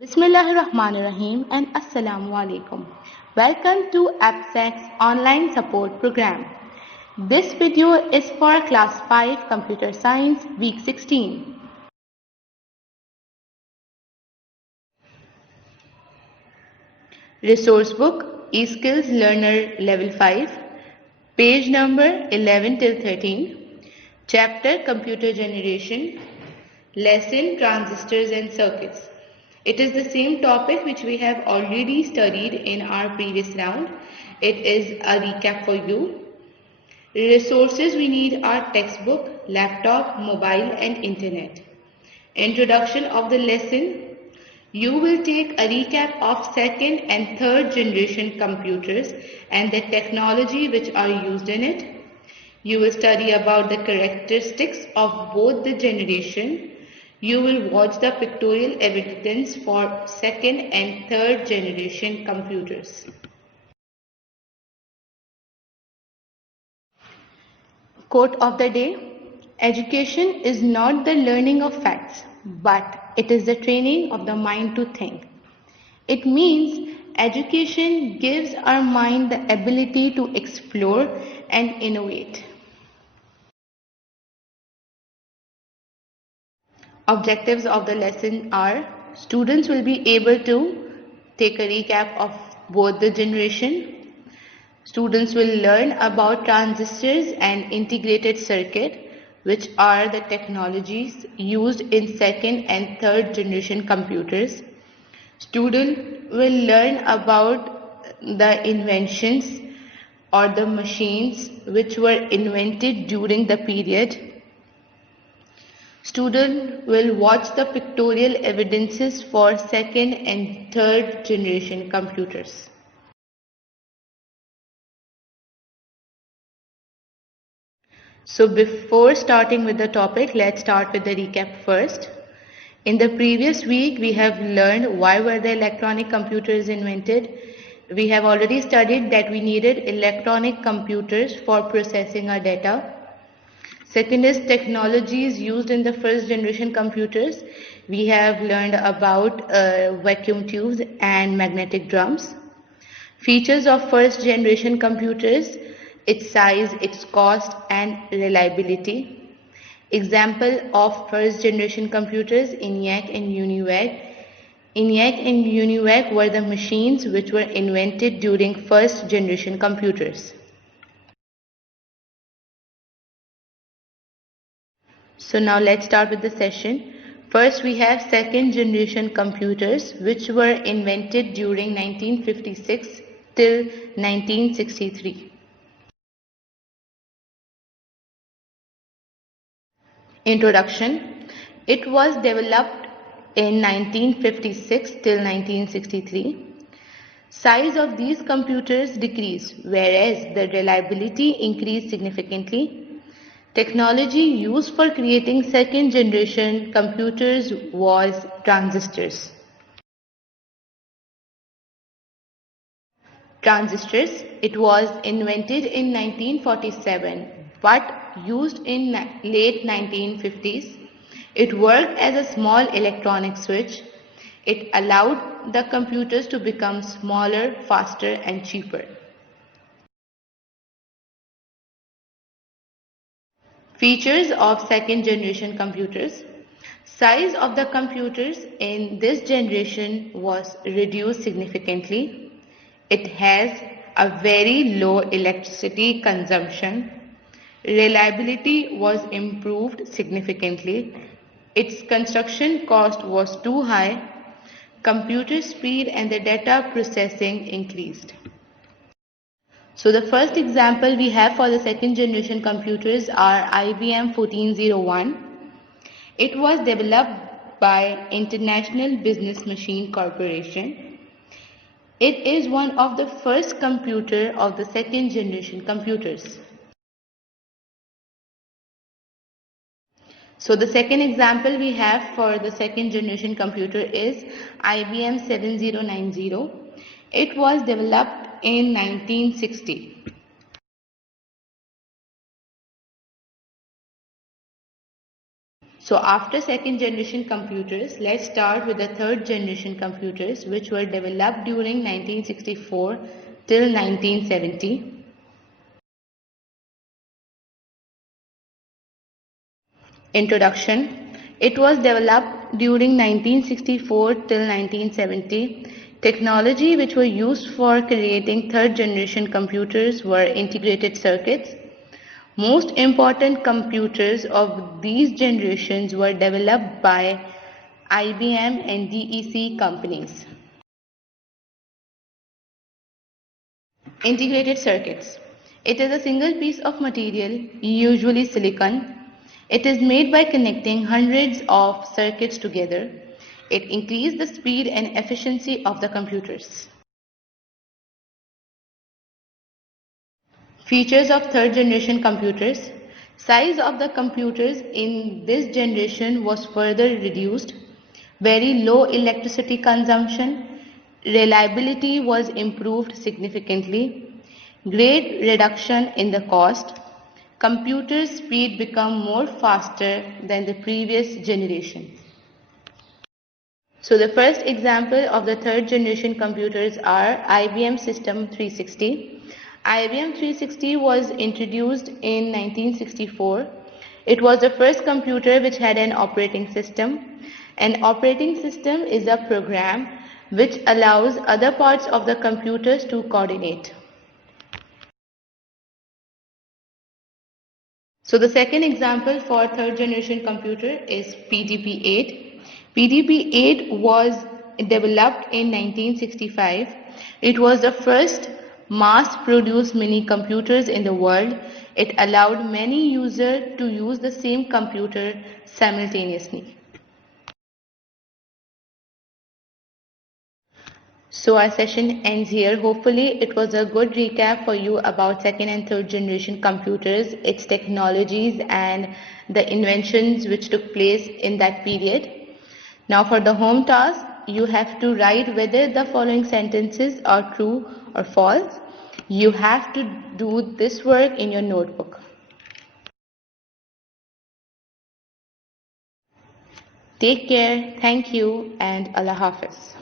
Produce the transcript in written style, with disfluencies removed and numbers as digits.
Bismillahirrahmanirrahim and Assalamu alaikum. Welcome to AppSec's online support program. This video is for Class 5 Computer Science Week 16. Resource book eSkills Learner Level 5, page number 11 till 13, chapter Computer Generation, lesson Transistors and Circuits. It is the same topic which we have already studied in our previous round. It is a recap for you. Resources we need are textbook, laptop, mobile and internet. Introduction of the lesson. You will take a recap of second and third generation computers and the technology which are used in it. You will study about the characteristics of both the generation. You will watch the pictorial evidence for second and third generation computers. Quote of the day: education is not the learning of facts, but it is the training of the mind to think. It means education gives our mind the ability to explore and innovate. Objectives of the lesson are: students will be able to take a recap of both the generation. Students will learn about transistors and integrated circuit, which are the technologies used in second and third generation computers. Students will learn about the inventions or the machines which were invented during the period. Students will watch the pictorial evidences for second and third generation computers. So before starting with the topic, let's start with the recap first. In the previous week, we have learned why were the electronic computers invented. We have already studied that we needed electronic computers for processing our data. Second is technologies used in the first generation computers. We have learned about vacuum tubes and magnetic drums. Features of first generation computers: its size, its cost and reliability. Example of first generation computers: ENIAC and UNIVAC. ENIAC and UNIVAC were the machines which were invented during first generation computers. So now let's start with the session. First we have second generation computers which were invented during 1956 till 1963. Introduction. It was developed in 1956 till 1963. Size of these computers decreased, whereas the reliability increased significantly. Technology used for creating second generation computers was transistors. Transistors, it was invented in 1947 but used in late 1950s. It worked as a small electronic switch. It allowed the computers to become smaller, faster and cheaper. Features of second generation computers. Size of the computers in this generation was reduced significantly. It has a very low electricity consumption. Reliability was improved significantly. Its construction cost was too high. Computer speed and the data processing increased. So the first example we have for the second generation computers are IBM 1401. It was developed by International Business Machine Corporation. It is one of the first computer of the second generation computers. So the second example we have for the second generation computer is IBM 7090. It was developed in 1960. So after second generation computers, let's start with the third generation computers, which were developed during 1964 till 1970. Introduction. It was developed during 1964 till 1970. Technology which were used for creating third generation computers were integrated circuits. Most important computers of these generations were developed by IBM and DEC companies. Integrated circuits. It is a single piece of material, usually silicon. It is made by connecting hundreds of circuits together. It increases the speed and efficiency of the computers. Features of third generation computers. Size of the computers in this generation was further reduced. Very low electricity consumption. Reliability was improved significantly. Great reduction in the cost. Computer speed become more faster than the previous generation. So the first example of the third generation computers are IBM System 360. IBM 360 was introduced in 1964. It was the first computer which had an operating system. An operating system is a program which allows other parts of the computers to coordinate. So the second example for third generation computer is PDP-8. PDP-8 was developed in 1965. It was the first mass-produced mini computers in the world. It allowed many users to use the same computer simultaneously. So our session ends here. Hopefully it was a good recap for you about second and third generation computers, its technologies and the inventions which took place in that period. Now for the home task, you have to write whether the following sentences are true or false. You have to do this work in your notebook. Take care, thank you and Allah Hafiz.